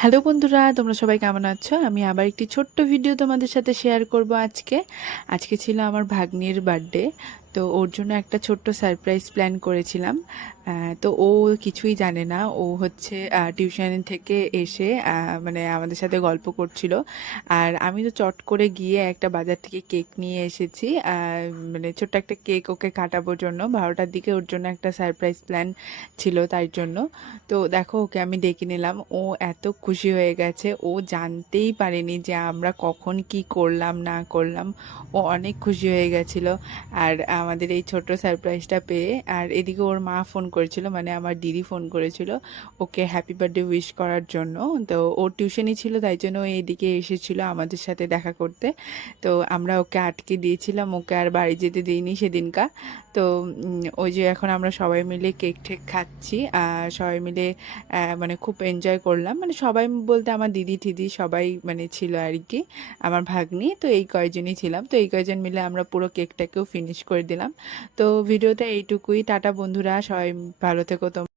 Hello বন্ধুরা, তোমরা সবাই কেমন আছো? আমি আবার একটি ছোট্ট ভিডিও তোমাদের সাথে শেয়ার করব আজকে ছিল আমার ভাগ্নির বার্থডে। তো ওর জন্য একটা ছোট্ট সারপ্রাইজ প্ল্যান করেছিলাম। তো ও কিছুই জানে না। ও হচ্ছে টিউশন থেকে এসে মানে আমাদের সাথে গল্প করছিল। আর আমি তো চট করে গিয়ে একটা বাজার থেকে কেক নিয়ে এসেছি। মানে ছোট্ট একটা কেক ওকে কাটানোর জন্য 12টার দিকে ওর জন্য একটা সারপ্রাইজ প্ল্যান ছিল তাই জন্য। তো দেখো ওকে আমি ডেকে নিলাম, ও এত খুশি হয়ে গেছে। ও জানতেই পারেনি যে আমরা কখন কি করলাম না করলাম। ও অনেক খুশি হয়ে গেছিল আর আমাদের এই ছোট্ট সারপ্রাইজটা পেয়ে। আর এদিকে ওর মা ফোন করেছিল, মানে আমার দিদি ফোন করেছিল ওকে হ্যাপি বার্থডে উইশ করার জন্য। তো ওর টিউশনই ছিল তাই জন্য ও এদিকে এসেছিল আমাদের সাথে দেখা করতে। তো আমরা ওকে আটকে দিয়েছিলাম, ওকে আর বাড়ি যেতে দিইনি সেদিনকা। তো ওই যে এখন আমরা সবাই মিলে কেক ঠেক খাচ্ছি আর সবাই মিলে মানে খুব এনজয় করলাম। মানে সবাই বলতে আমার দিদি টিদি সবাই মানে ছিল আর কি, আমার ভাগ্নি। তো এই কয়জনই ছিলাম, তো এই কয়জন মিলে আমরা পুরো কেকটাকেও ফিনিশ করে দিলাম। তো ভিডিওটা এইটুকুই। টাটা বন্ধুরা, সবাই ভালো থেকো তোমরা।